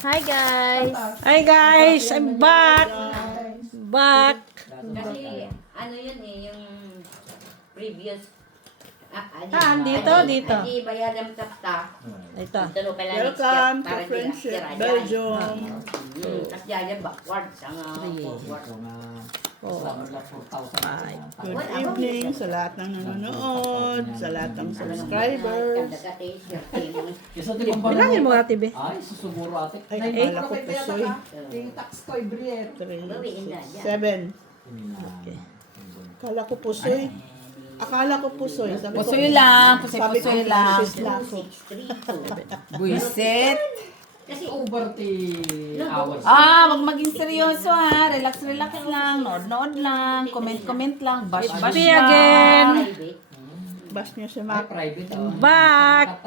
Hi guys. Hi guys, I'm back. Back. Kasi ano yun eh, yung previous Dito. Adi bayadam tapta. Ito. Ito pala Welcome to para Friendship di Belgium. Tapos diyan backwards ang forward. Good evening sa lahat ng nanonood, sa lahat ng subscribers. Bilangin mo nga, TV. Ay, susuburo ate. Ay, akala ko pusoy. Yung tax ko'y brier. 3, Bawiin na 6, dyan. 7. Akala ko pusoy. Akala ko pusoy. Sabi ko, Pusoy lang, sabi ko, pusoy lang. pusoy lang ako. 632. Buisit. Kasi Over ti hours. Wag maging seryoso ha. Relax lang. Nood lang. Comment lang. Bash Me lang. again. Bash niyo si Ay, Mac. private. Back.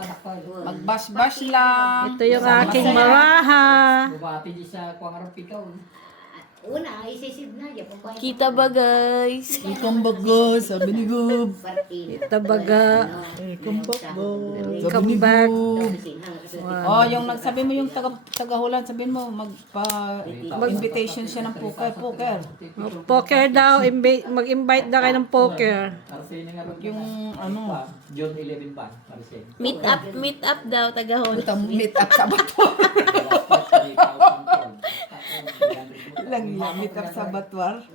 Mag-bash lang. Ito yung aking maraha. Bubati di sa kuwangarap ikaw. una isisid na ya pa. Kita ba guys? Ikong bago, sabi ni Gub. Ito baga. Welcome back, boy. Come back. Oh, yung nagsabi mo yung taga-Hulan, sabihin mo magpa-invitation siya ng poker. Poker daw. Mag-invite daw kayo ng poker. Yung ano, June 11 pa. Paresin. Meet up daw tagahon. meet up sa Batwar. Lang yan, meet up sa Batwar.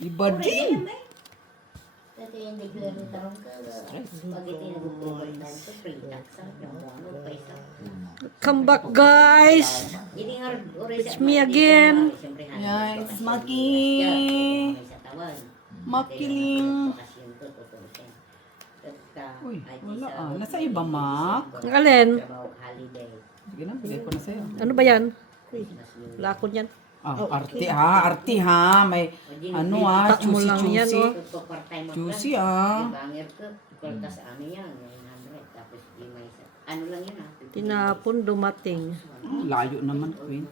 Iba din. Dati yung declare tarong ka. Pag itinagpupuntan sa free tax ang ano pa isa. Come back guys. It's me again. Yeah, it's Maki. Makiling. Uy, wala ah. Nasa iba, Mak. Ang alin? Sige na, bigay ko na sa'yo. Ano ba yan? Wala ko yan. Arti ha. May ano ha, Tak mo lang yan, juicy. oh. Juicy ah. Bangir ko, kultas amin yan, 900. Tapos di may isa. Ano lang yun ha? Tinapon dumating. Layo naman, Queen.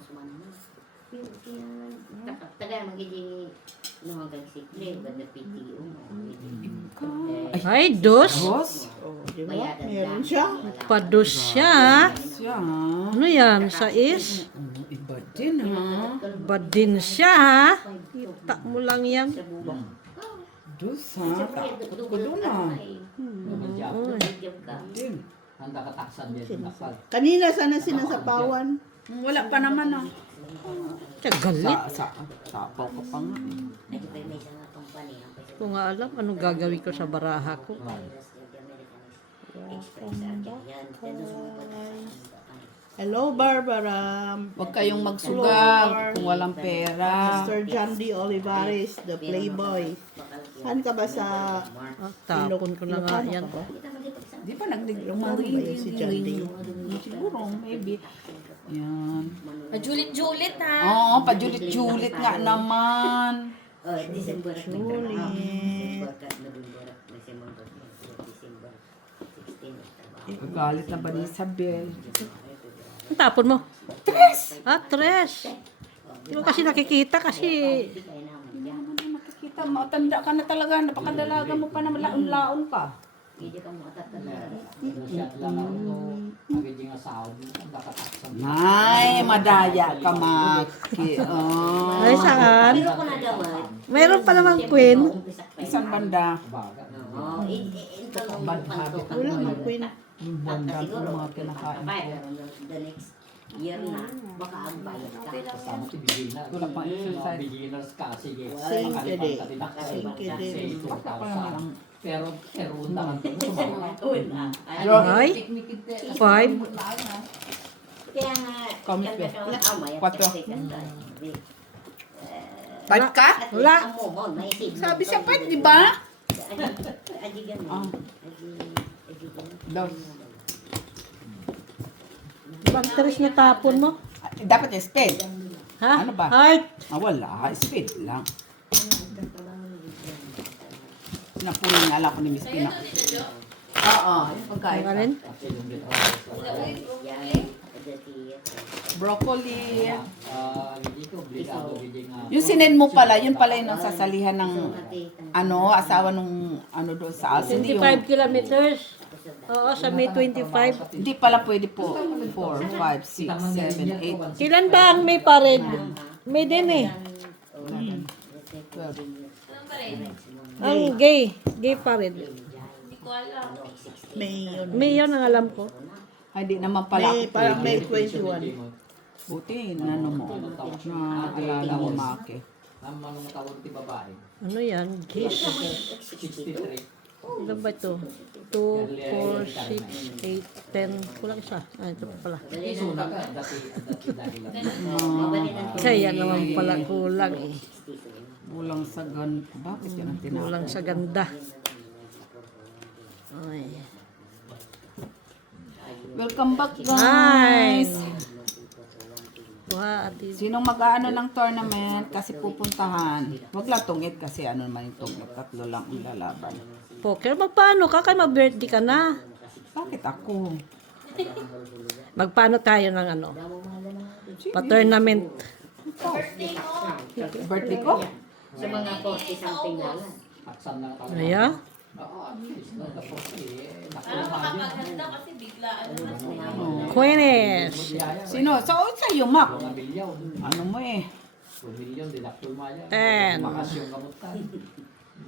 Taga magiging no hanggang sikle, banda PTO mo. Ay, dos. Boss? Oh, di ba? Meron siya. Pados siya. Siya. Ano yan? Sais? Iba din ha. Badin siya ha. Kita mo lang yan. Dus ha. Takot ko doon ha. Din. Handa kataksan din. Taksan. Kanina sana sinasapawan. Wala pa naman ah. Siya galit. Sapaw ko pa nga. Kung nga alam, anong gagawin ko sa baraha ko. Hello, Barbara. Huwag kayong magsugal kung walang pera. Mr. John D. Olivares, the playboy. Saan ka ba sa... Tapon ko na nga yan. Di ba Ilocano ba yun si John D? Siguro, maybe. Yan. Pajulit-julit ha. Oo, pajulit-julit nga naman. December. Juliet. Galit na ba ni Isabel? Ang tapon mo? Tres! Tres! Hindi mo kasi nakikita kasi... Hindi naman na nakikita. Matanda ka na talaga. Napakadalaga mo pa na laon-laon ka. Hindi ka mo Siya lang ako. Magiging asawa. Handa kataksan. Ay, madaya ka, Maki. Oh. Ay, saan? Pero ko na dapat. Mayroon pa namang queen. Isang banda. Baga. Oo, ito lang Bad habit. Wala nga, Queen. Yung banda ko mga kinakain ko. The next year na, baka ang bayad ka. Kasama si beginner. Wala pang exercise. Beginners ka. Sige. Singkede. Singkede. Singkede. Pero undangan ko sumama. Ay, 5. Kaya nga, Comment ba? Quatro. Bad ka? Wala. Sabi siya pa, di ba? Dos. Bang tres na tapon mo? Dapat yung speed. Ha? Ano ba? Ay, Wala. Speed lang. Napuli nga lang ko ni Miss Pina. Oo, yung pagkain ano ka. rin? Broccoli. Hindi ko obligado bigyan nga. Yung sinend mo pala, yun pala yung sasalihan ng asawa nung doon sa Alps. Hindi yung 25 kilometers. Oo, sa May 25. Hindi pala pwede po. 4, 5, 6, 7, 8. Kailan ba ang May parade? May din eh. Ang gay. Gay parade. May yun. May yun ang alam ko. Ay, di naman pala. May, parang May 21. Buti, ano mo. Naalala mo, Maki. Ang mga tawag ti babae. Ano yan? Gish. 63. Ilan ba ito? 2, 4, 6, 8, 10. Kulang isa. Ah, ito pa pala. Isuna ka, dati dahil lang. Kaya naman pala kulang eh. Kulang sa gan... Bakit yan ang tinawag? Kulang sa ganda. Ay. Welcome back, guys. Nice. Wah, ati. Sinong mag-aano ng tournament kasi pupuntahan. Huwag lang tungit kasi ano naman yung tungit. 3 lang ang lalaban. Poker, magpaano ka? Kaya mag-birthday ka na. Bakit ako? Magpaano tayo ng ano? Pa-tournament. Birthday ko? Sa mga 40 something na lang. Aksan lang talaga. Aya? Oo, at least. Tapos nakuha kasi biglaan Queenish. Sino? Sa'yo, Mac. mga milyon. Ano mo eh? 2 milyon, dinaktul mo yan. 10. Bakasyon kamutan.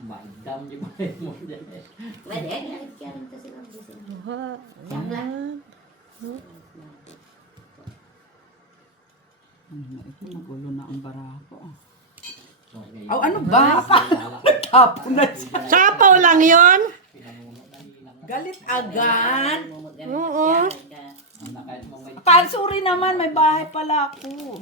Madam di ba mo dyan. Pwede, kaya rin kasi lang gusto. Wah. Ito, nagulo na ang barako. So, ngayon, Aw, ano ba? Tapon na siya. Sapaw lang yon. pinanuno na ilang na. Galit agad. Oo. Ang nakait mo may Kalsuri naman, may bahay pala ako.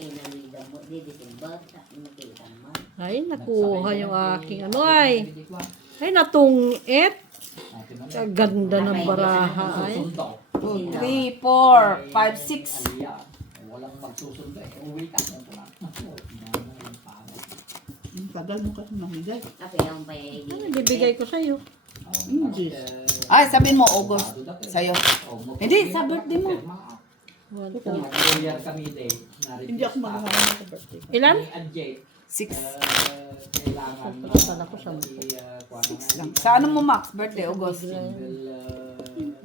Inalida mo, di December, makita mo. Ay, nakuha yung aking ano ay. Ay, natungit. Kaganda ng baraha ay. 2, 3, 4, 5, 6. Aliya. Walang magsusundo eh. Uwi ka. Ang tagal mo kasi mamigay. Kape lang pa yung Ano, bibigay ko sa'yo. Hindi. Ay, sabihin mo, August. Sa'yo. Hindi, sa birthday mo. Nag-lawyer kami day. Hindi ako maghahanap sa birthday. Ilan? Adjay. 6 Kailangan Kala ko sa lang. Sa ano mo, Max? Birthday, August.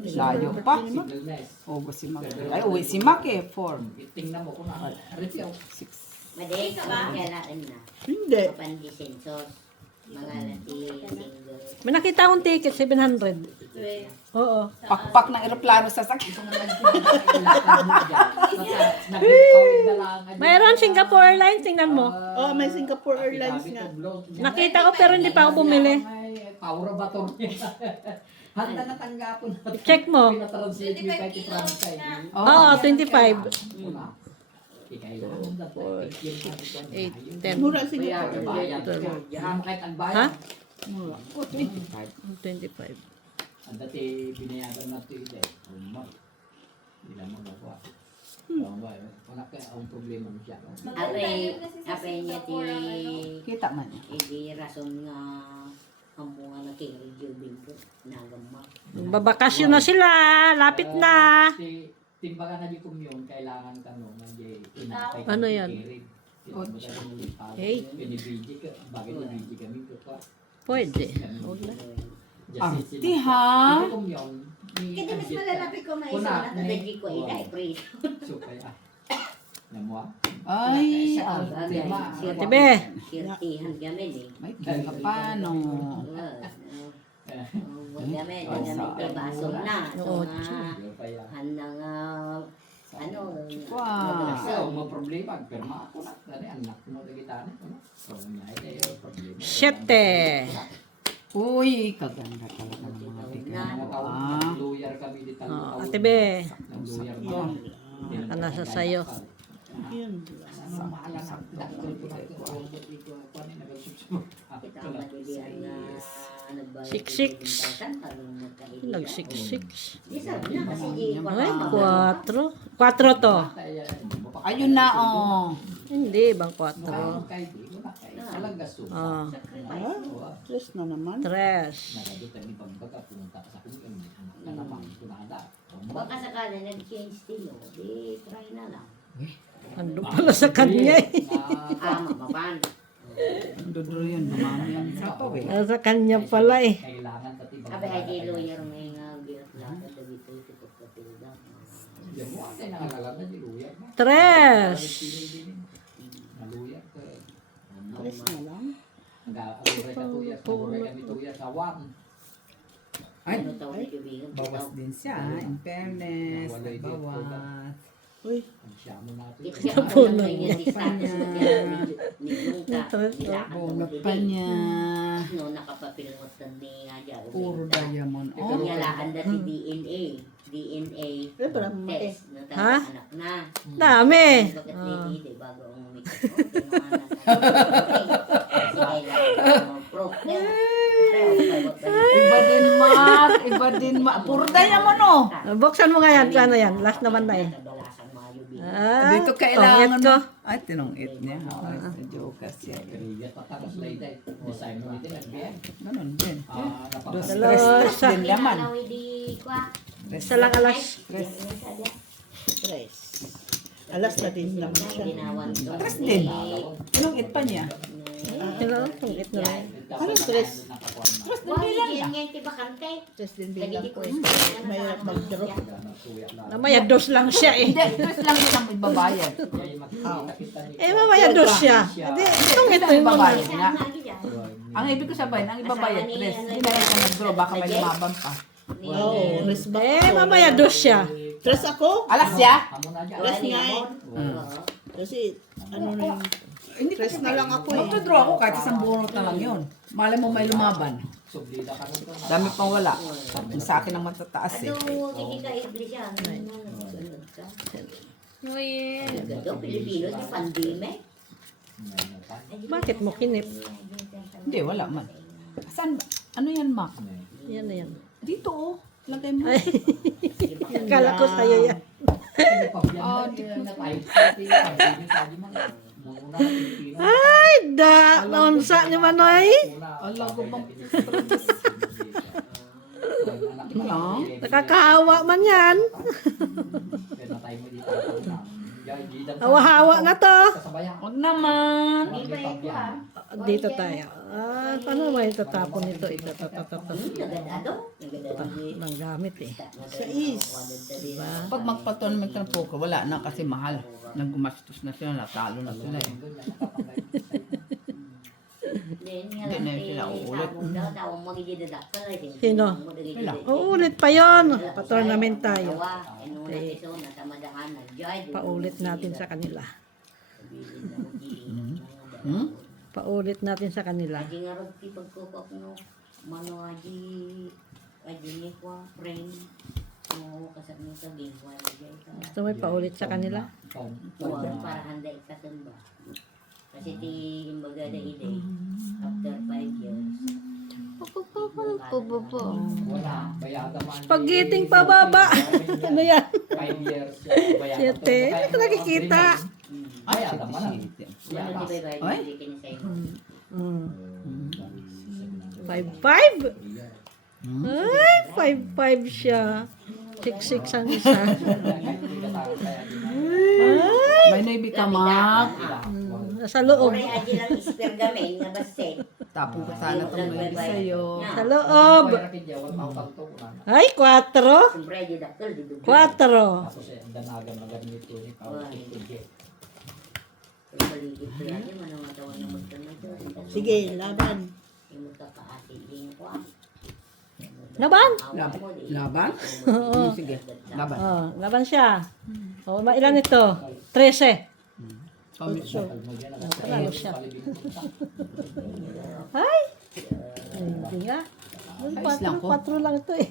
Layo pa. Singleness. August si Mac. Ay, uwi si Mac eh. 4, Tingnan mo kung ano. Review. 6. Madi, kailangan na. Hindi. Pandisensos, mga lati, single. May nakita akong ticket, 700. Oo. Pakpak ng eroplano sa sakit. Mayroon Singapore Airlines, tingnan mo. Oh, may Singapore Airlines nga. Nakita ko pero hindi pa ako bumili. Power ba to? Handa na tanggapon na. Check mo. Pinatranslate mo kahit i-franchise. Oo, 25. Kailangan na 8, 10, Mura Singapore. bayad. Kahit ang bayad. Ha? Mura. 25. Ang dati binayagan na ito eh. Hindi lang magawa. Ang problema mo siya. Ape niya ti, Kita man niya. hindi rason nga hamunga na kay Jubin ko, nagama. Babakasyon na sila. Lapit na. Timbaga na di kumyon, kailangan ka no. Ano yan? Hey. Pinibiji ka. Bakit nabiji kami ko? Pwede. Huwag na. Arte ha? Hindi kumyon. Kaya mas malalapit ko may isa na tadagi ko ina, i-pray. So kaya. Namwa. Ay, Tibe. Sirtihan gamin eh. may kaya pa no. Huwag gamin, gamin baso na. So nga, Kaya. handa nga, ano, Wow. So, mo problema, perma ako na. Dari anak mo na kita na. So, ngay tayo problema. 7. Uy, kaganda talaga ng mga bigay. Mga tawag Ah. ng lawyer kami dito. Oh, Ate Be. Ng lawyer mo. Ka nasa sayo. Yun. Ano mahala sa dakol ko na ito. Ano na nagsusunod. kita ang matilihan na nagbayad. 6-6. Tanong magkailan. Nag-6-6. Di sabi na kasi di ko Ay, na. 4. 4 to. Ayun na, oh. Hindi, bang 4? Ah, Stress na naman. 3. Baka sakali nag-change din o, di try na lang. Ando pala sa kanya eh. Mapapan. Dudro yun, dumami yan sa paw eh. Sa kanya pala eh. Kailangan pati Abi aja lawyer may nga biyak lang sa dito ito kapil daw. Yan mo ate nangalala di luya na. Tres. Naluya ka. Alis na lang. Nag-aaluray ka tuya. Naluray kami tuya sa wang. Ay, Ano tawag ni Kibingan? bawas din siya. In fairness, bawas. Uy, Ang siya mo natin. Ito po na niya si status ni Lungka. Bunga pa niya. No, nakapapilmot na ni nga dyan. Puro diamond. Oh, Kanyalaan dati DNA. DNA pero parang mati. test. No, tapos Ha? anak na. Dami. Bakit hindi bago ang umikot ko? Kasi kailangan proof. Iba din, Mark. Iba din, Mark. Puro diamond, oh. Buksan mo nga yan. Ano yan? Last naman na eh. Ah, Dito kailangan tongit ko. Ay, tinong-it niya. Joke kasi. Kaya patakas na ito. Design mo nito. Ganun din. Napakas. Stress din naman. Isa lang alas. Tres. Alas na din lang siya. Stress din. Tinong-it pa niya. Hello, tongit na lang. Anong tres? Stress din bilang niya. Tres din bilang ko. Mahirap mag-drop. Namaya dos lang siya eh. Hindi, stress lang din ang ibabayad. Eh, mamaya dos siya. Hindi, tongit na yung mga. Ibabayad nga. Ang ibig ko sabihin, ang ibabayad, stress. Hindi na rin ka nag-draw, baka may lumaban pa. Oo, respect. Eh, mamaya dos siya. Tres ako? Alas siya? Tres nga eh. Kasi, ano na yung... Hindi Tres na lang ako eh. Magto-draw ako kahit isang bunot na lang yun. Malay mo may lumaban. Dami pang wala. Yung sa akin ang matataas eh. Hindi ka English yan. Oh, yeah. Pilipino, di pandime. Bakit mo kinip? Hindi, wala man. Saan? Ano yan, Mac? Yan na yan. Dito oh. Lagay mo. Ay, akala ko sa'yo yan. Ay, naunsa ni Manoy. Ala ko bang lang. Nakakahawa man yan. Hawa-hawa na to. Huwag naman. Dito tayo. Ah, paano naman itatapon nito? Ng gamit eh. Diba? Pag magpa-tournament ng poker, wala na kasi mahal. Naggumastos na sila, natalo na sila eh. Hindi na yun sila uulit. Sino? Uulit pa yon. Pa-tournament tayo. Paulit natin sa kanila. Hmm? Paulit natin sa kanila. Aji nga rin ti pagkukok no, mano aji ni kwa friend. No, kasap mo sa game kwa aji ito. Gusto mo paulit sa kanila? Tuwag para handa ikasan ba? Kasi ti imbaga da ide after 5 years. Pagiting pababa. Ano yan? 5 years. Siyete. Hindi ko nakikita. Ay, Bayad naman. Ano di ba Ay? hindi kini sa imo? 5-5? Ay, 5-5 siya. 6-6 ang isa. Ay, may naibi ka, Mac. nasa loob. Ore aji lang ispergamen nga baste. Tapon ko sana itong naibi sa'yo. Sa loob. Ay, 4. Siyempre aji dakkel di dugo. 4. Tapos ang danagan na ganito ni Paul. Paligid ko aji manang matawan na magtanong. Sige, laban. Imo ka kaati din ko. Laban? Laban? Sige, laban. Oh, laban siya. Oh, ilan ito? 13. Panalo siya. Ay! Hindi nga. 4 lang ito eh.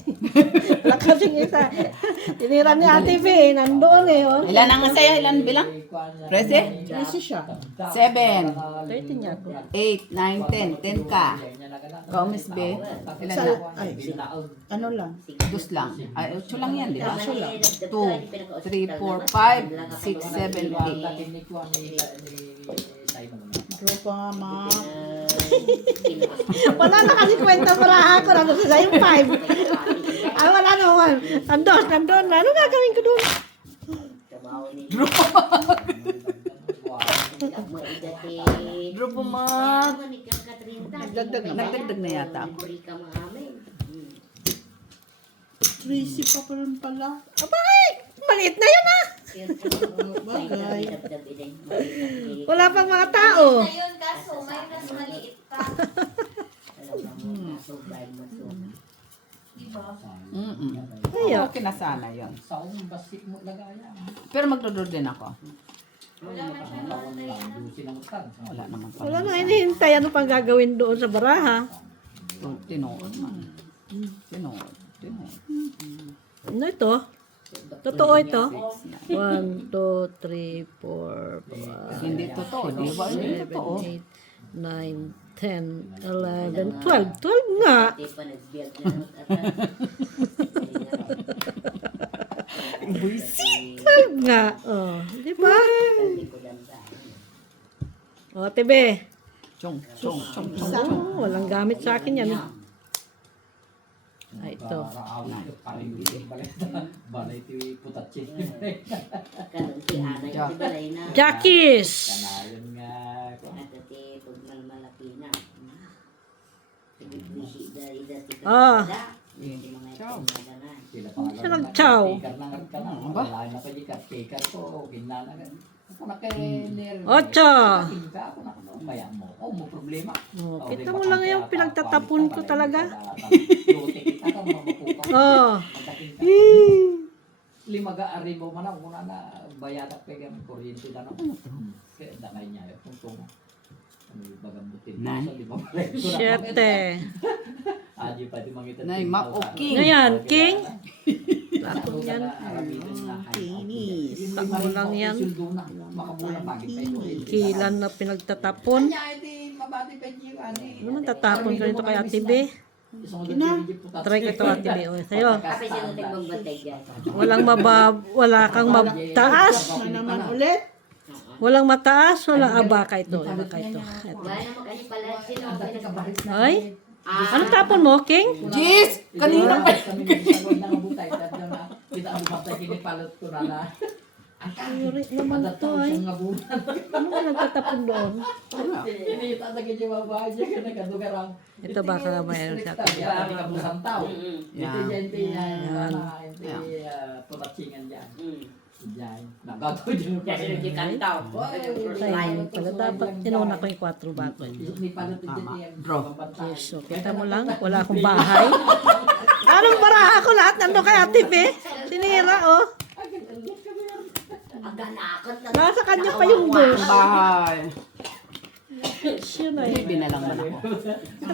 Wala kasing isa. Tinira ni Ate V, nandoon eh. Oh. Ilan ang sa'yo? Ilan bilang? 13? 13 siya. 7, 13 niya ako. 8, 9, 10. 10 ka. Ikaw, Miss B. Ilan Sa, na? ay, ano lang. 2 lang. Ay, 8 lang yan, di ba? 2, 3, 4, 5, 6, 7, 8. Draw pa nga, ma. Wala na kasi kwenta paraha ko. Nandun sa yung 5. Ah, wala naman. Nandun. Ano gagawin ko doon? Draw po, Mac. Nagdagdag Nagdagdag na yata ako. 13 pa pa rin pala. Abay! Maliit na yun ah! Bagay. Wala pang mga tao. Ayun, kaso may mas maliit pa. Kaya. Okay na sana yun. Sa akong basik mo lagayan. Pero magdodor din ako. Dusin ang utang. Wala naman pala. Wala na hinihintay. Ano pang gagawin doon sa baraha? Tinood man. Tinood. Ano ito? Totoo ito? 1, 2, 3, 4, 5, Hindi totoo. Di ba? Hindi 7, totoo. 8, 9, 10, 11, 12. 12 nga. Buisit! 12 nga. Oh, di ba? O, tebe. Chong. Oh, walang gamit sa akin yan. Ay, ito. Balay ti putatsin. Kanong ti anay ti balay na. Jackies! Kanayon nga. At ti pagmalmalaki na. Tigibisi da ida ti Ah. Ciao. Sila pa Siya nag-chow. Pikar na ka na. Wala na pa jikat. Pikar ko. Ginana ka. Ako na kay Ner. Ocho. Ako na maya mo. Oh, mo problema. Oh, kita mo lang yung pinagtatapon ko talaga. Oh. Oh. Lima ga aribo man ako na na bayadak pegang kuryente na no. Kaya damay niya yung kung ano yung bagamutin na sa lima pala. Siyete. Aji pa di mangita. Nay, Mac, okay. Ngayon, King. Lakon yan. Kinis. Takbo lang yan. Makabulang pagit pa ito. Kilan na pinagtatapon. Ano man tatapon ko nito kay Ate B? Try ko ito Ate B. O, sa'yo. Kapag sino nagbagbatay dyan. Wala kang mataas. Na naman ulit. Walang mataas. Walang abaka ito. Abaka ito. Ito. Wala naman kasi pala sino. Ay? Anong tapon mo, King? Jeez! Kanina pa. Kami nagsagod na kabutay. Kita ang bumabtay kinipalot ko na na. Ayuri naman ito ay. Ano ba nagtatapon doon? Ini yung tatagin yung babae niya kaya nagkadugarang. Ito baka mayroon sa atin. Kaya hindi ka busang tao. Ito Yan. dyan, hindi putatsingan dyan. Dyan. Nagagawa dyan. Kasi nagkikantaw. Ayun pala. Dapat tinuna ko yung 4 bato. Ni palot dyan yan. Bro. So, kita mo lang, wala akong bahay. Anong baraha ko lahat? Nandun kay Ate B? Sinira, oh. Ang ganakot na. Nasa kanya pa yung bus. Bahay. Siya na yun. Bibi na lang man ako.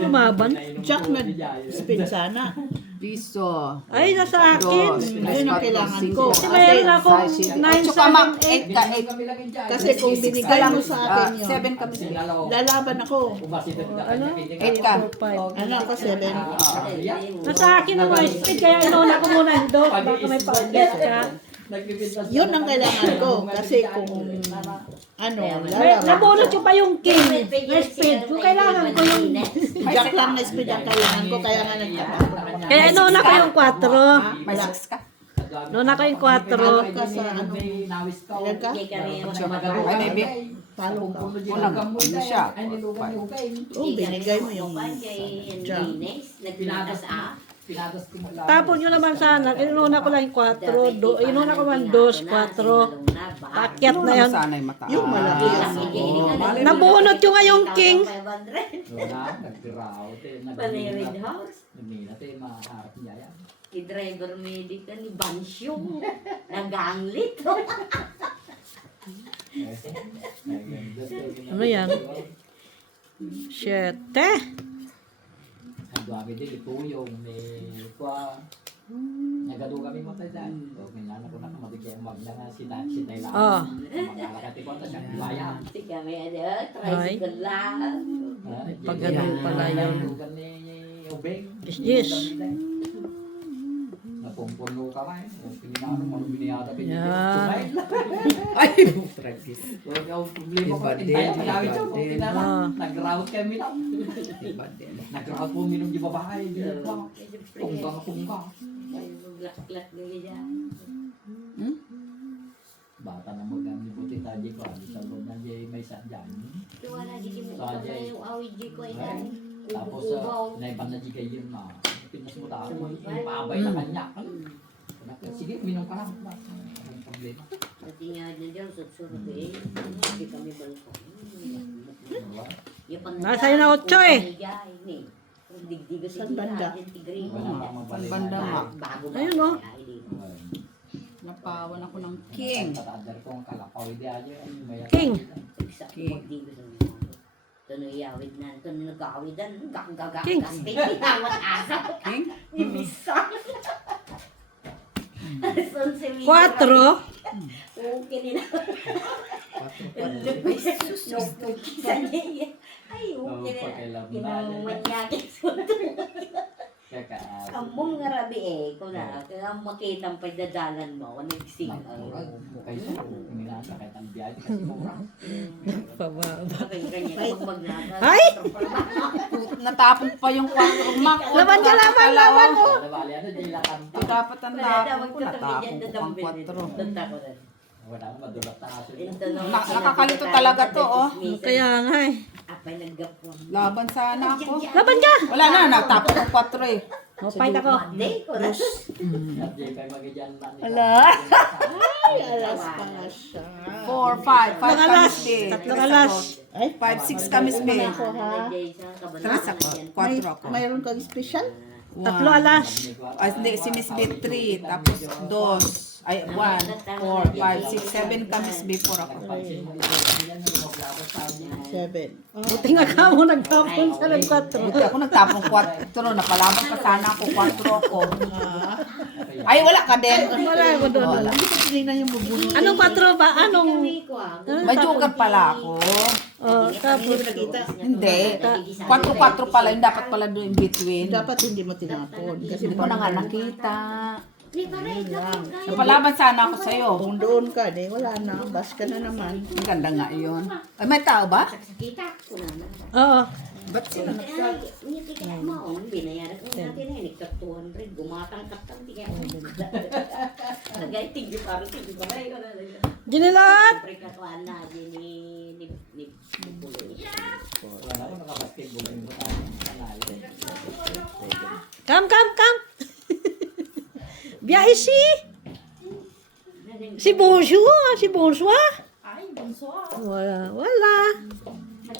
Lumaban. Jack nag-spin sana. Piso. Ay, nasa akin. Yun ang kailangan ko. Kasi mayroon akong 978. Kasi kung binigay mo sa akin yun, 7 kami. lalaban ako. Ano? 8 ka. 4, 5. Ano ako, 7? Nasa akin ang mga speed, kaya inuna ko muna yung dos. Baka may pa-update ka. Yun ang kailangan ko. Kasi kung ano, lalaban. Nabunot ko pa yung king. Na speed. Kung kailangan ko yung... Jack lang na speed ang kailangan ko. Kaya nga nagtatapon ako niya. Kaya inuna ko yung 4. May 6 ka. Inuna ko yung 4. Ka sa ano. Ilan ka? Ay, maybe. Talo ka. Unang, ano siya? Oo, binigay mo yung Jack. Nagpinatas Pinatas ko mo lang. Tapon nyo naman sana. Inuna ko lang yung 4. Inuna ko man 2, 4. Pakyat na yan. Sana'y mataas. Yung malaki. Nabunot yung ngayong king. Wala, nag-graw. Panirid house. Nagmina tayo, maharap niya yan. Ki-driver medical ni Bansyo. Naganglit. Ano yan? 7. Ang dami din, ito yung may kwa. Nagado kami mo tayo dyan. So, kailangan ko na kamatigay ang magla nga si Tayla. Oh. Magalakati ko na siya. Buhaya. Si kami, tricycle lang. Pagano pala yun. Lugan ni Ubeng. Yes. Napumpuno ka ba eh. Pininaano mo, biniyada ka. Yan. Ay, tragis. So, yung problema ko, Iba din, tintayan ka namin iba siya. din. Nag-route kami lang. Iba din. Nag-route po minum di babae. Pungka. Glak-glak gali dyan. Bata na magkami puti tayo ko. Sa loob na may saan dyan. Wala di mo ito yung awid di ko ay Tapos, naipan na di kayo na. Pinas mo tayo. Paabay na kanya. Sige, uminom ka lang. Walang problema. Pati nga dyan dyan, susunod eh. Hindi kami balkon. Nasa yun na 8 eh. Saan banda? Saan banda nga? Ayun, oh. Napawan ako ng king. Tatadar ko ang kalapaw. Hindi aja. King. Ito na iyawid na. Ito na nag-aawidan. Gagagas. King. Tinawat asa. King? Ibisa. 4. Okay nila. Lupisa niya. Ay, okay nila. Kinamanyagin. Among nga rabi eh. Kung na, kaya makita ang pagdadalan mo, kung nagsing ang... Kayo sa kuminasa kahit ang biyahe kasi mura. Ay! Natapon pa yung 4 mak. Laban ka, laban oh. Bali, ano, di lakanta. Ito dapat ang tapon ko. Natapon ko pang 4. Wala akong madulat na aso. Nakakalito talaga to, oh. Kaya nga eh. Apay naggapuan. Laban sana ako. Laban ka! Wala na, natapon ko 4 eh. Oh, fight ako. Monday ko na. At di kayo magigyan na nila. Ala. Ay, alas pa nga siya. 4, 5 Tatlong alas. kami spin. Tatlong alas. Ay, 5, 6 kami spin. ako ha. 3 ako. 4 ako. Mayroon kang special? 3 alas. Ay, hindi, si Miss B 3, tapos 2. Ay, 1, 4, 5, 6, 7 kami B 4 ako. 7. Buti nga ka mo nagtapon sa ng 4. Hindi ako nagtapong 4, napalaban pa sana ako, 4 ako. Ay, wala ka din. Wala ako doon. Wala. Hindi ko tinignan yung mabuno. Anong 4 ba? Anong? Majugat pala ako. Oh, tapos. Hindi. 4-4 pala, yung dapat pala doon in between. Dapat hindi mo tinapon. Kasi Hindi ko na nga nakita. lang. Napalaban sana ako sa'yo. Kung doon ka, di wala na. Bas ka na naman. Ang ganda nga yun. Ay, may tao ba? Kita ko na. Oo. Ba't sila Ay, hindi tika mo. Binayaran ko natin na yun. 200. Gumatang-katang. Tika mo. Agay, tigyo pa rin. Tigyo pa rin. Ginilat! Siyempre katuan na. Ni Puloy. Wala akong nakabasketball yung kanal. Come. Biyahe si Bonjour, si Bonsoir. Ay, bonsoir. Wala.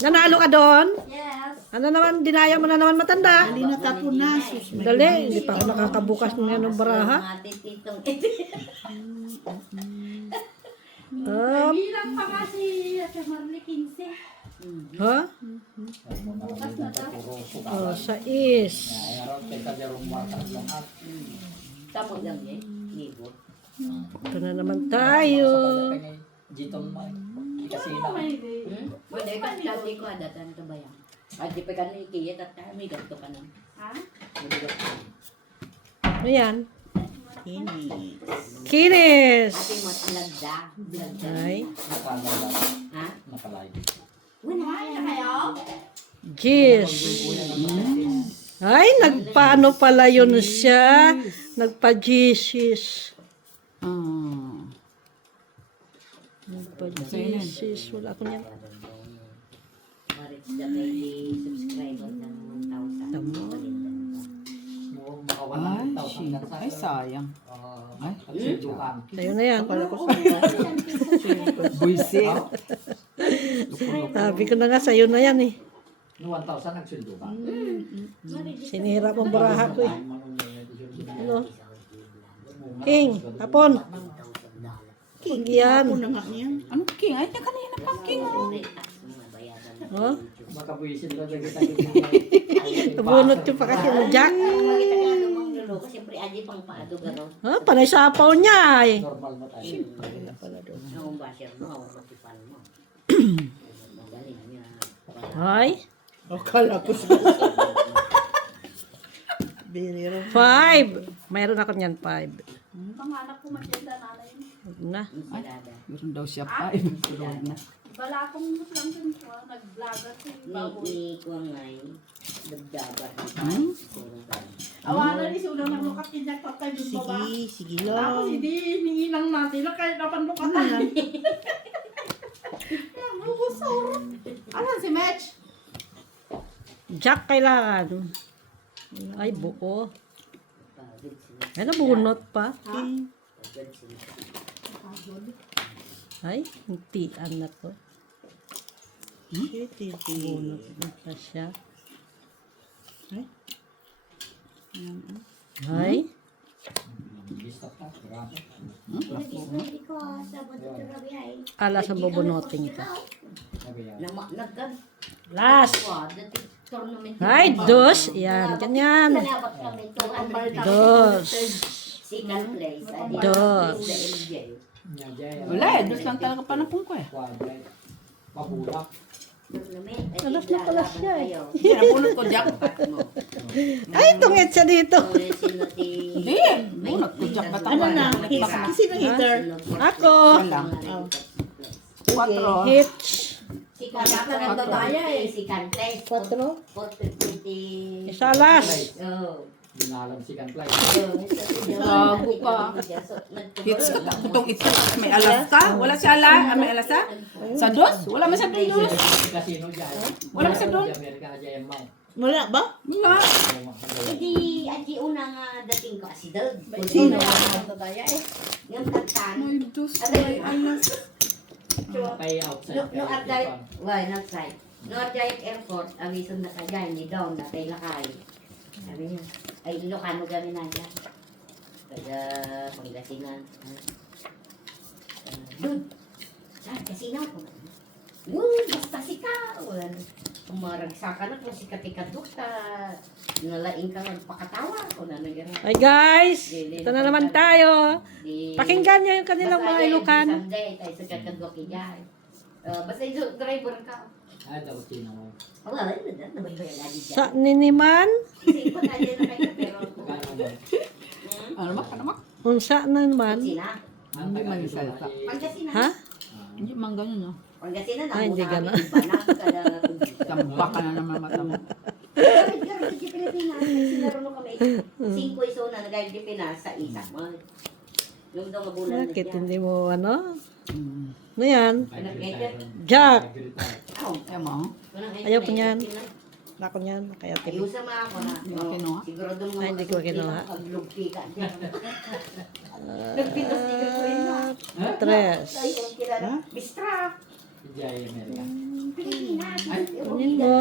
Nanalo ka doon? Yes. Ano naman, dinaya mo na naman matanda. Hindi natapon na. Sus, may Dali, hindi pa ako nakakabukas ng ng baraha. Bilang pa nga si Ate Marley 15. Ha? Bukas na to. Oh, 6. Ayaw, teka, jarong markas lang at. Tama lang yan. Libo. Ito na naman tayo. Jiton mo eh. Kasi na. Wala ka dati ko adatan ka ba yan? At di pa ka na ikiyat at kami ganito ka na. Ha? Ano yan? Kinis. Kinis! Ating mas lagda. Ay, Ha? Nakalive. Wala. Na kayo? Jeez. Ay, nagpaano pala yun siya? Nagpa-Jesus. Nagpa-Jesus. Wala ko niyan. Marit na may subscriber ng 1,000. Tama. Ay, sayang. Ay, pagsidukan. Sa'yo na yan. Akala ko sa Buisit. Sabi ko na nga, sa'yo na yan eh. No 1,000 nagsundo ka. Sinira pang baraha ko eh. Ano? King, hapon. King yan. Ako na nga niyan. Anong king? Ay, niya kanina pang king. Oh, Makabuisin lang lagi nabunot yung pa kasi ng Jack. Siyempre, aji pang paado garo. Ha, panay sapaw niya eh. normal mo tayo. Ang basher mo, ang matipan mo. Magaling niya. Ay, Akala ko sa Biriro. 5. Mayroon ako niyan 5. Panganak ko maganda nanay. Na. Salada. Meron daw siya 5. Tulog na. Bala akong lang din ko. Nag-vlogger si Baboy. Ni ko ngay. Nagdabat. Awanan ni Sula ng lukat niya tatay doon baba. Sige Tapos lang. hindi ninginang natin na kahit napan lukatan. Bugusor. Asan si Mitch? Jack kailangan. Ay, buo. Pagod sila. Ay, nabunot pa. Ay, hintian na to. Bunot na pa siya. Ay, ala sa bubunoting ito. Nagkan. Last. Tournament. Ay, dos. Yan, ganyan. Nalabot kami 200. Dos. Second place. Dos. Wala eh, dos lang talaga panapong ko eh. Pabulak. Alas na pala siya eh. Hindi, nabunot ko jackpot mo. Ay, tungit siya dito. Hindi, bunot ko jackpot ako. Ano na? Sino hitter? Ako. Quatro. Hitch. Si Kanta Daya eh. Si Kanta. 4. Isa last. Oh. Dinalam si Kanplay. Gago ka. Hits ka. Kutong ito. May alas ka? Wala si ala? May alas ka? Sa dos? Wala man sa dos. Casino dyan. Wala sa doon. Amerika dyan mo. Wala ba? Wala. Hindi, aji una nga dating ko si Doug. Sino? Daya eh. Yung tagtan. May dos. Aray, anas. Pay outside. No Argyle, why not side? No Argyle Airport, awisan na kaya ni down na kay lakay. Sabi niya, ay Ilocano kami na niya. Kaya Pangasinan. Dude, saan kasino ko? Basta sika. Umaragsakan na kung sikat-ikat ta. Nalaing ka magpakatawa. Kung ano gano'n. Ay guys, ito na naman tayo. Pakinggan niyo yung kanilang mga Ilocano. Tayo sa kakadwa kiyay. Basta yung driver ka. Ay, dapat sino mo. Wala, nabaybayan lagi dyan. Sa niniman, Kasi ipon na dyan na kayo, pero... Kano mo? Ano ba? Ano ba? unsa naman. Sina? Ang Hindi man taga- yung salita. Pangasinan. Ha? Hindi man ganun, no? Pangasinan, Ay, hindi nauna gano'n. kami, ibanak, kada kumbisa. Tamba ka na naman mata mo. Gamit di Pilipinas, may sinaruno kami. 5 iso na nagayag di Pinas sa isa mo. Yung daw mabulan na Bakit dyan. hindi mo ano? Hmm. Ano yan? Anak Edgar. Jack. Aw, Ayaw mo? walang Ayaw ko na, niyan. Pinas. Ako niyan. Kaya TV. Ayusa mo ako na. Hindi ko kinuha? Siguro doon Ay, hindi ko kinuha. Paglugpi ka dyan. Nagpinastigil ko rin na. Tres. Ay, yung kilala. Bistra. Jay Amerika. Pilipinas. Kunin mo.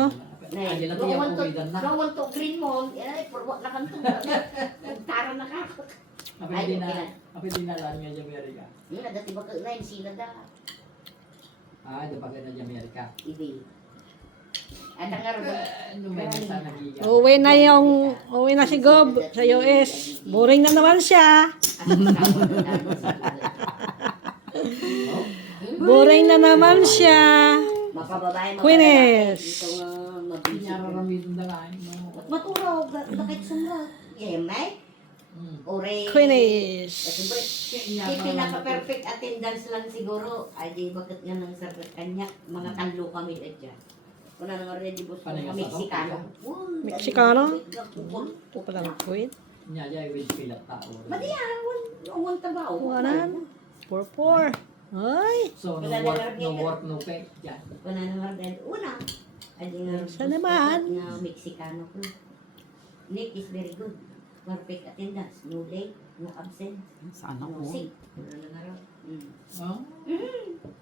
Ay, dila tiyak ko bidan na. Gawin to green mo. Ay, purwak na kanto. Nagtara na ka. Apa Ay, din okay na, na. apa din na lang nga Amerika. Nga, dati ba ka na yung sila da. Ah, da pagka na Amerika. Ibi. At ang araw Nung may nasa nagiga. Uwi na si Gob sa US. Boring na naman siya. Boring na naman siya. Makababae, Queens. Ito nga, mabisi. Pinararamidon na nga. Maturo, bakit sumra? Yemay? Ore. Queenies. Siyempre, si pinaka-perfect attendance lang siguro. Ay, di bakit nga nang sa kanya, mga kanlo kami dyan. Kuna nang already boss ko, mga Mexicano. Mexicano? Ito pala ng Queen. Nya jay with pilat tao. Madiyan, umong tabaw. Wanan. 4-4. Ay. So no work no pay. Yan. Kuna nang already, una. Ay, di nga. Sa naman. Na Mexicano ko. Nick is very good. Perfect attendance. No late, no absent, Sana no ko. sick. Wala nang araw. Oh.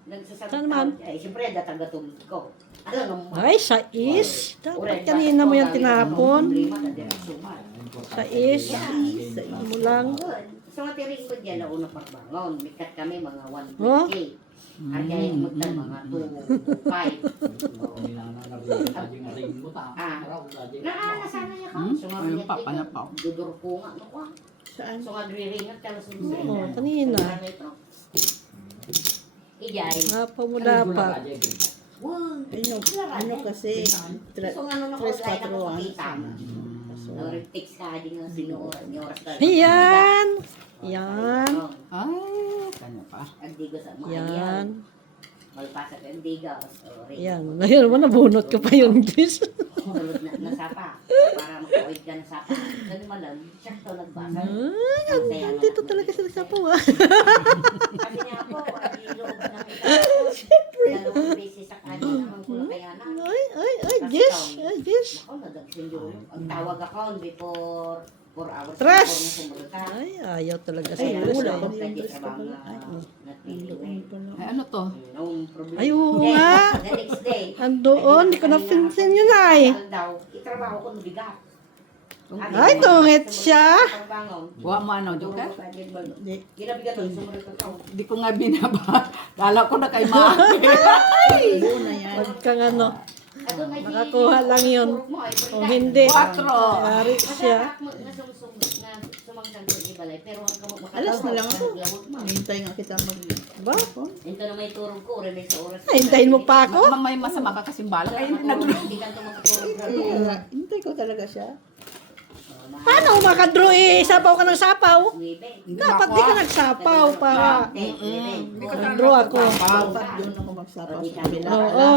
Nagsasabi Saan naman? Ay, siyempre, datang-gatong ko. Ano naman? Ay, sa is. Dapat kanina mo yan tinapon. Sa is. Mo lang. So, matiring ko dyan, nauna pagbangon. Mikat kami mga 1 Oh? k. Argay mo tal mga 2, 5. Ring mo ta. Ah. Araw lagi. Naana niya ka. So, nga Ayun pinag- pa, panapaw. Dudur ko nga. Ano ka? Saan? So, nga driringat ka. Oo, kanina. Ijay. Apa mo dapat. Wow. Ano kasi? So, nga nung Tres, nakulay na quatro, ko ah. makita. Nag-text ka din nga sinuoras. Ni oras ka. Yan. Yan. Ay, kanya pa. Agdigo sa mga Yan. Malpasa ka ang diga. Sorry. Yan. Ngayon naman, nabunot ka pa yung dis. Tulad na sapa. Para makawid ka na sapa. Ganun man lang. Sakto nagbasa. Ay, dito talaga sila sa pawa. Kasi nga po, yung loob na kita. Dalawang beses sa kanya naman ko na kaya na. Ay, Jess. Ay, Jess. Ako, nadagsin yun. Ang tawag ako before 4 hours. Tres! before na sumunod ka. Ay, ayaw talaga sa Kaya Diyos. wala eh. akong pwede trabaho na napili na. Ay, ano to? Nung problema. Ay, oo Then, nga. The next day. Andoon, di ko na-pinsin yun ay. Daw, itrabaho ko ng bigat. Ay, tungit siya. Pagbangon. Huwag mo ano, Joker? Ginabigat ko, sumunod ka. Di ko nga binaba. Kala ko na kay Maki. Doon na yan. Huwag kang ano. Nakakuha lang yun. Kung hindi, 4. yari siya. Alas na lang ako. Hintay nga kita mag... Ba? Ito na may turong ko, remay sa oras. Ay, hintayin mo pa ako? May masama ka kasing balak. Ay, Hindi ka ito magkaturong. Hintay ko talaga siya. Paano makadro eh? Sapaw ka ng sapaw? Dapat di ka nagsapaw para draw ako. Dapat doon ako magsapaw sa kabila. Oo.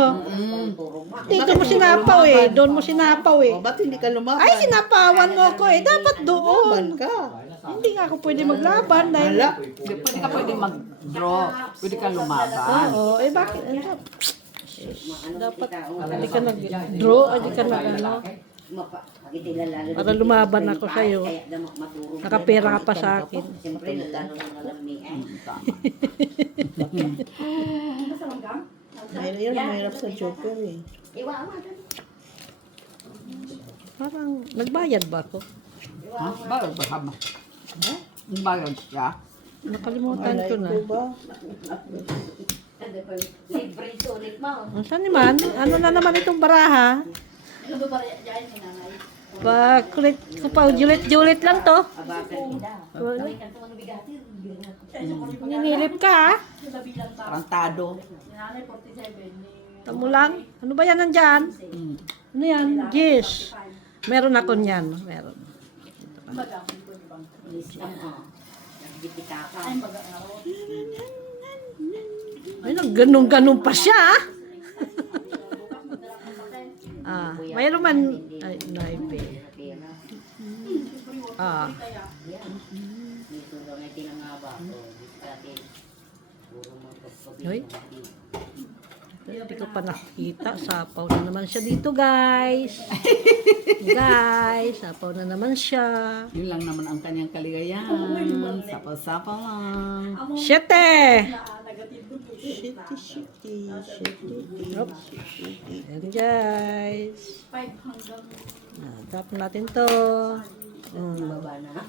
Dito mo sinapaw eh. Doon mo sinapaw eh. O, ba't hindi ka lumaban? Ay, sinapawan mo ko eh. Dapat doon. Lumaban ka. Hindi nga ako pwede maglaban dahil... Hala. Pwede ka pwede mag-draw. Pwede ka lumaban. Oo, eh bakit? Dapat hindi ka nag-draw, hindi ka nag ano. Para lumaban ako sa'yo. Nakapera ka pa sa akin. Siyempre, lalo ng alamig. Mahirap sa Joker eh. Iwa mo. Parang nagbayad ba ako? Ha? Bayad ba kama? Bayad siya. Nakalimutan ko na. Ito ba? Libre sulit mo. Saan naman? Ano na naman itong baraha? Ano ba ba yan ni nanay? Pag kulit ko pa, julit-julit lang to. Abakan nila. Wala. May kanto ng bigati. Ninilip ka ha? Sabi lang ta. Tarantado. Si nanay 47. Tamo lang. Ano ba yan nandyan? Ano yan? Yes. Meron ako niyan. Meron. Baga, ko di ba? Listam o. Nagdipita ka. Ay, baga araw. Ay, ganun-ganun pa siya ah. Ah, mayroon man. Ay, naipe. Ah. Dito daw na tinangaba ko. Dati, puro magpapabili. Hoy. Hindi ko pa nakita. Sapaw na naman siya dito, guys. Guys, sapaw na naman siya. Yun lang naman ang kanyang kaligayahan. Sapaw-sapaw lang. Siyete! Shitty. Oops. Ayan, guys. 5 hanggang Tapon natin to. Baba na.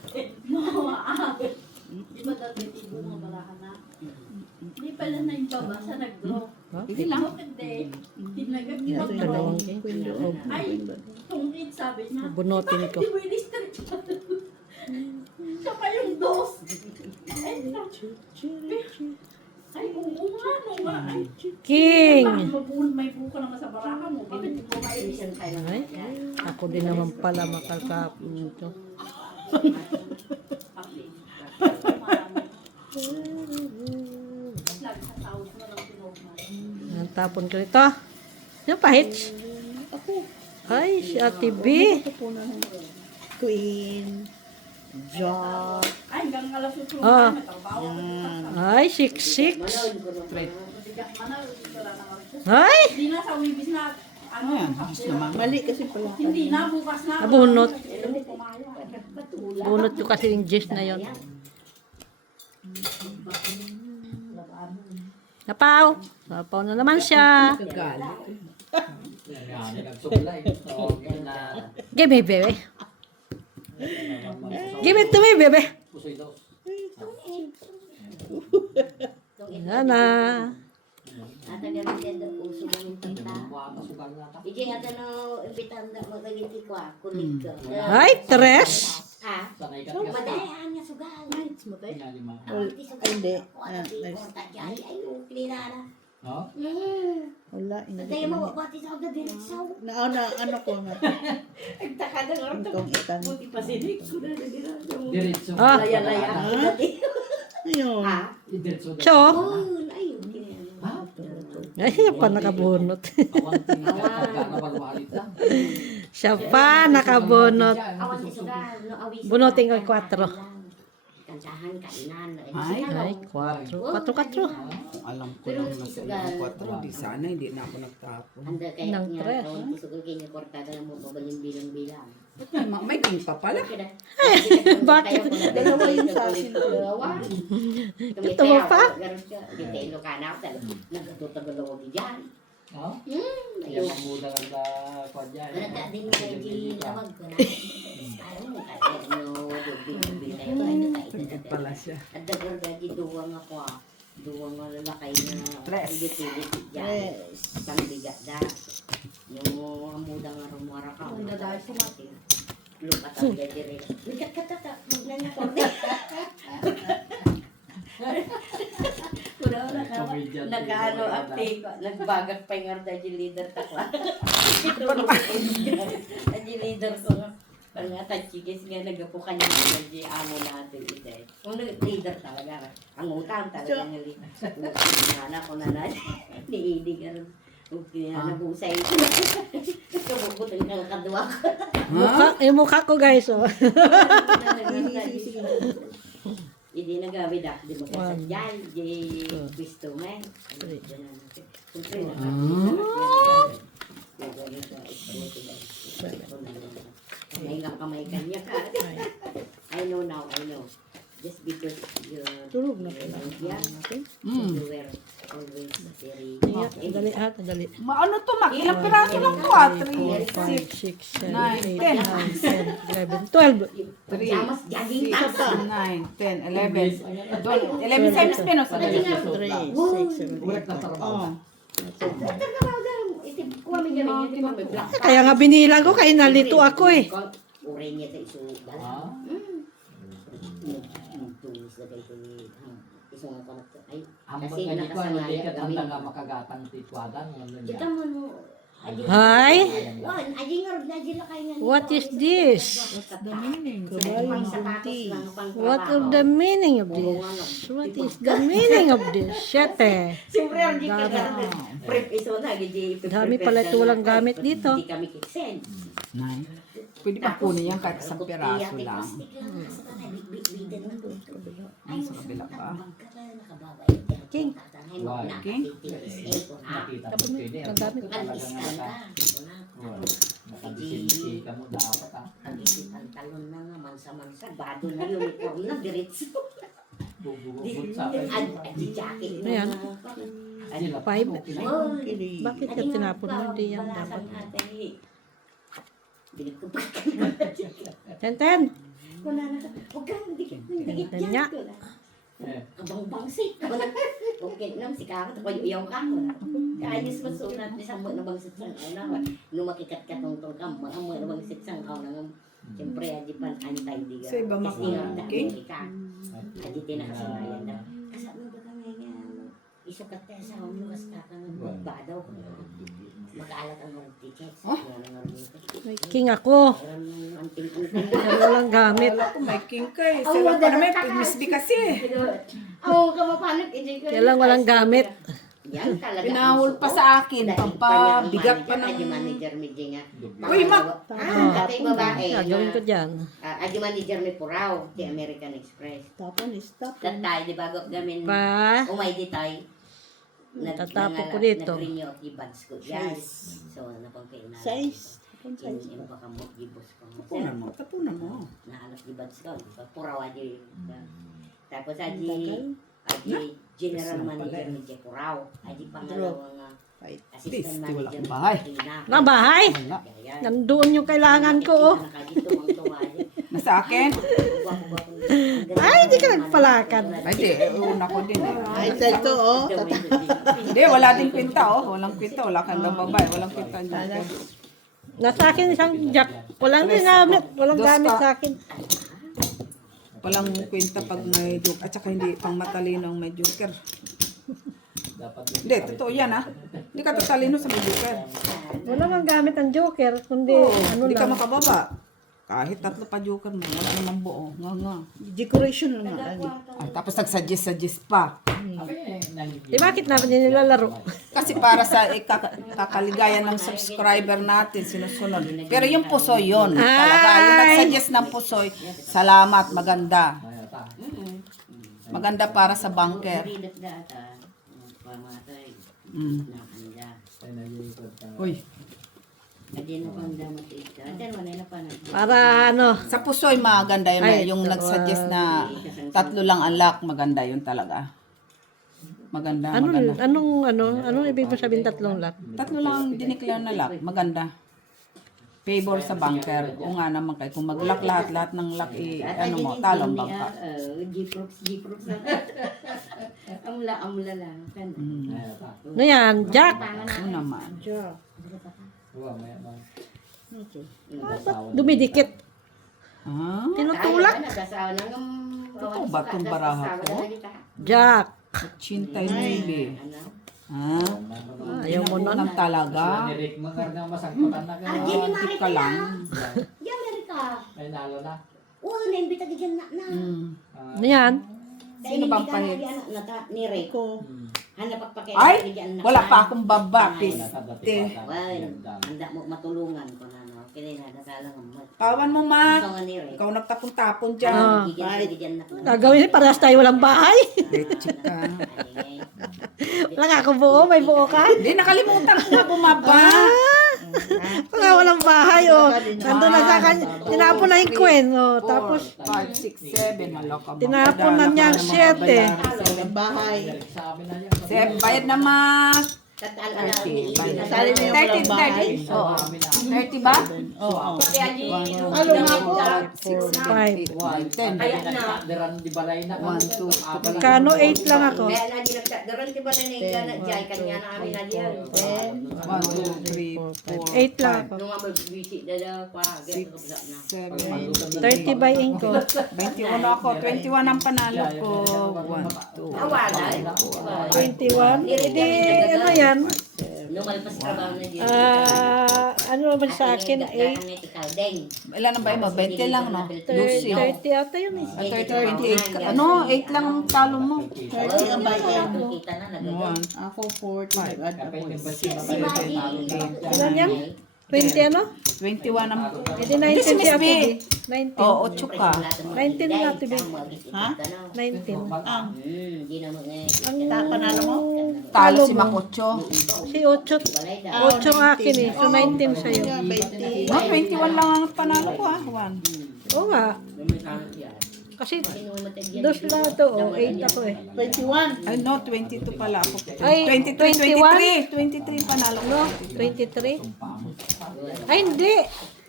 di ba dati tibo mo balahan na? Di pala na yung baba sa nag-draw. Sige lang. Bakit di? Tinagag Ito yung lang. Ay, tungkit sabi niya. Bunutin ko. Di mo ilistan siya pa yung dos. Ay, oo nga, no nga. Ay, King! may buka naman sa barahan mo. Bakit di mo mailis? Ay, ako din naman pala makalkapin nito. Ang tapon ko nito. Yung pahits. Ay, si Ate B. Queen. Jack. Ay, hanggang alas 8 Ah. nagtrabaho. Ay, 6'6". Straight. Ay, Hindi na sa wibis na. Ano Ayan, tapos naman. Mali kasi pala. Hindi na, bukas na. nabunot. Pumayag. Bunot ko kasi yung gist na yon. Napaw. Napaw na naman siya. Kagalit. Nagsublay. Okay na. Give me, baby. Give it to me, baby. Pusoy daw. Yan na. Ata gamitin daw puso mo yung tanda. Makakasugal na ka. Iji nga no, imbitan na magagiti ko kulit ko. Ay, tres. Ah, Sanay ka tigas ka. madayan nga sugal. Pinalima. Hindi. Ay, kinilala. No? Wala. Tayo mo, bati sa agad diretsaw. Ano ko na. Nagtaka na nga ito. Itong itan. Buti pa sinig ko na diretsaw. Diretso. Ah. Laya-laya. Ayun. Ah, Diretso. Cho. ayun, ayun. Ha? Ay, siya pa nakabunot. Awanti na magwalit lang. Siya pa nakabunot. Awan si sugal, no awis. Bunutin ko yung 4. Kantahan, kainan. Ay, 4. 4. Alam ko lang na sa ilang 4. Di sana, hindi na ako nagtapon. Anda kaya Nang niya, tres. kawan ko sugal kanya kortada mo pabaling bilang-bilang. May king pa pala. Bakit? Dalawa yung sa akin. Dalawa. Ito mo pa? Gitelo ka na ako. Nagkatutagalawa diyan. Ha? Hmm. Kaya mamuda ka sa kwan dyan. Nagka din mo kayo ginawag ko na. Ayaw mo kaya nyo. Dubi tayo kayo. Pala siya. At dagang dagi duwang ako ah. Duwang malalakay na. Tres. Pilit dyan. Isang bigat da. Yung amuda nga rumara ka. Ang dadaya sa mati. Lupat ang gajiri. Bigat ka tata. Magnanakorde. Kuna-una ka. Nag-ano uptake. Nagbagag pa yung arda yung leader takla. Ito ang leader ko nga. Parang nga tachigis nga nagapo kanya ng amo natin ito. Kung leader talaga. Ang utang talaga nga leader. Nana ko na na. Niidig ka rin. Kung nabusay. Kabubutang kang kadwa ko. Yung mukha ko guys, oh. Hindi nagabi dak, di magkasadyal, di gusto man. Siyempre, May kamay kanya ka. I know now, I know. Just because you're Tulog na pala. young, you were always very... Dali ha, dali. Ano to, Mak? Ilang piraso lang to, 5, 6, 7, 3, 8, 9, 10, 11, 12. Pajamas, jogging pants. 9, 10, 11. Doon, 11 times penos. 3, 6, 7, 8. Oh. Kaya nga binilang ko, kaya nalito ako eh. Uri niya sa isudan. Ha? Tulis na kayo isang kanak. Ay, Hambang kasi ka di ko, hindi nakasanaya ka kami. tanda nga makagatang titwadan. Kita mo no. Hi? Aji nga rin, aji lakay nga. What is this? The meaning. Pang sapatos lang, pang What is the meaning of this? What is the meaning of this? Siyete. Siyempre, ang di ka prep iso na. Dami pala ito walang gamit dito. Hindi kami kiksen. 9. Pwede ba kunin yan kahit isang piraso lang? Ay, sa kabila pa. King. King? Nakita mo pwede. Ang Nagamit. talagang nakadisibisi ka mo dapat ah. Pantalon na naman sa mansa. Bado na uniform na diretso. Bubugot sa akin. Adi jacket na. Ayan. Sila, 5. Oh, Bakit ka tinapon mo? Hindi yan dapat. Binig ko pa. 10. Kuna na. Huwag kang dikit Kanya. yan. Eh, Abang bangsit. Okay nang si kakot ako yung ka. Kayos masunat ni sambo na bangsit sang ano. Lumakikat ka tungtong ka. Mga mo na bangsit sang ako nang siyempre adi pan antay-diga. Sa iba Okay? Adi tinakasanayan na. Kasama ba kami nga isukat tayo sa ulo kas kakang badaw. Mag-aalat ang mga tickets. May king ako. Walang gamit. Wala ko, may king ka eh. Sila pa naman, misbi kasi eh. Oo, kamapanot. Kaya lang walang gamit. Yan talaga. Pinahul pa sa akin, pampabigat pa ng... Adi manager mi nga. Uy, Mak! Katay babae. Gagawin ko dyan. Adi manager mi Puraw, di American Express. Tapon is tapon. Tatay, di bago gamin. Pa. Umay di tayo. Tatapo ko dito. Nag-renew of the bands ko. Yan. So, napangkainan. Size. Tapon size. Yung baka mo, gibos ko. Tapunan mo, tapunan mo. Naalas di bands ko. Puraw adi. Tapos adi general manager ni Jeff Puraw. Adi pangalawang assistant Please, wala manager. akong bahay. Na bahay? Wala. Nandoon yung kailangan ko. Oh. Nasa akin? Ay, di ka nagpalakan. Ay, di. Una ko din eh. Ay, ito oh. Hindi, wala din kwenta oh. Walang kwenta. Wala kang babae. Walang kwenta dyan. Nasa akin isang jack. Walang ginamit. Walang gamit sa akin. Walang kwenta pag may joke. At saka hindi pang matalino ang may joker. Hindi, totoo yan ah. Hindi ka tatalino sa may joker. Wala mang gamit ang joker. Kundi ano Hindi ka lang. makababa. Kahit 3 pa joker mo, wala namang buo. Nga. Decoration lang nga. Ay, tapos nagsuggest pa. Eh bakit naman din nilalaro? Kasi para sa kakaligayan ng subscriber natin, sinusunod. Pero yung pusoy yun. Talaga, yung nagsuggest ng pusoy, salamat, maganda. Maganda para sa bunker. Mm. Uy, Adi na pang damat ito. Adi mo na pa na. Para ano, Sa puso'y maganda yun. Ay, Yung ito, nag-suggest na 3 lang ang lock, maganda yun talaga. Maganda, maganda. anong ibig mo sabihin 3 lot? 3 lang ang dineclare na lock, maganda. Favor sa banker. O nga naman kayo, kung mag-lock lahat ng lock, ano mo, talong bangka. G-proofs lang. Amula lang. Ano yan? Jack? Oo naman. Dumidikit. Ah, Tinutulak? totoo ba itong baraha ko? Jack. 89. Ah, Ayaw mo nun? lang talaga. Nirik mo nga nga masangkutan na ka. Tip ka lang. Di Amerika. Ay nalo na. Oo, naimbita ka dyan na. Ano yan? Sino bang pahit? Ni Ray. Ko. Hanap pagpakita. Ay, wala pa akong baba. Wal, Piste. handa mo matulungan ko na no. Kaya nadasalang mo. Tawan mo, ma. So nga ni Ray. Ikaw nagtapon-tapon dyan. Ah. Gigyan na. Gagawin, parehas tayo walang bahay. Chika. Wala nga akong buo, may buo ka. Hindi, nakalimutan ko na bumaba. Wala walang bahay, oh. Nandun na sa kanya. Tinapon na yung Queen, oh. Tapos, 4, 5, 6, 7. Maloko mo. tinapon na niya ang 7. Sa bahay. Sabi na yan. Bayad na, ma. Sali mo yung walang bahay. 30. Oo. 30 ba? Oo. Ano na po? 6, 5. 10. Kaya na. Deran di balay na. 1, 2, Magkano 8 lang ako. Kaya na di nagdaron di ba na nga jay kanya na kami na diyan. 1, 2, 3, 4, 8 lang ako. Nung nga mag-visit na daw pa. Gaya ko na. 7, 30 by inko. 21 ako. 21 ang panalo ko. 1, 2, Awala. 21. Hindi, ano yan? Nung malpas trabaho na diyan. Ano naman sa akin? 8. Ilan ang bayo mo? 20 lang, no? 30 ata yun eh. 30, 28. Ano? 8 lang ang talo mo. 30 ang bayan. Kita na nagagawa. 1, Ako 40. Nag-add ako. Ilan yan? 20 ano? 21 ang... Hindi 19 si Ate B. 19. Oo, 8 ka. 19 na Ate B. Ha? 19. Hindi na mga Ang Panalo mo? Talo si Makocho. Si 8. 8 ang akin eh. So 19 sa'yo. 20. No, 21 lang ang panalo ko, ha? 1. Oo nga. Kasi dos lang ito. 8 ako eh. 21. Ay, no, 22 pala ako. Ay, 23 panalo ko. No? 23? Ay, hindi.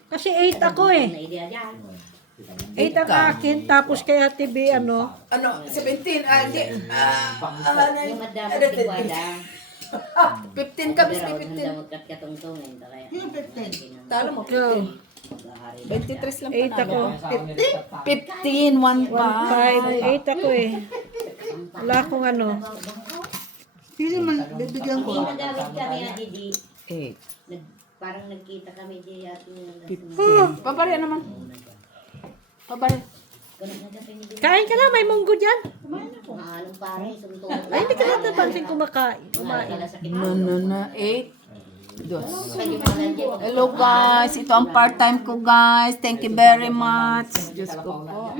Kasi 8 ako eh. 8 ang akin. Tapos kay Ate B, ano? Ano, 17, di, yung madamot si Wada. 15 ka, bis 15. Damot kat katungtungin. Yung 15. Talo mo, 15. 23 lang 8 ako. panalo. 15, 1 pa. 5, 8 ako eh. Wala akong ano. Hindi man, bibigyan ko. Hindi nagamit kami na Didi. 8. Parang nagkita kami di ating 15. Pabari naman. Pabari. Kain ka na, may munggo dyan. Anong pare, suntong. Ay, hindi ka natin pansin kumakain. Kumain. Na, 8. Dos. Hello guys, ito ang part-time ko guys. Thank you very much. Diyos ko po.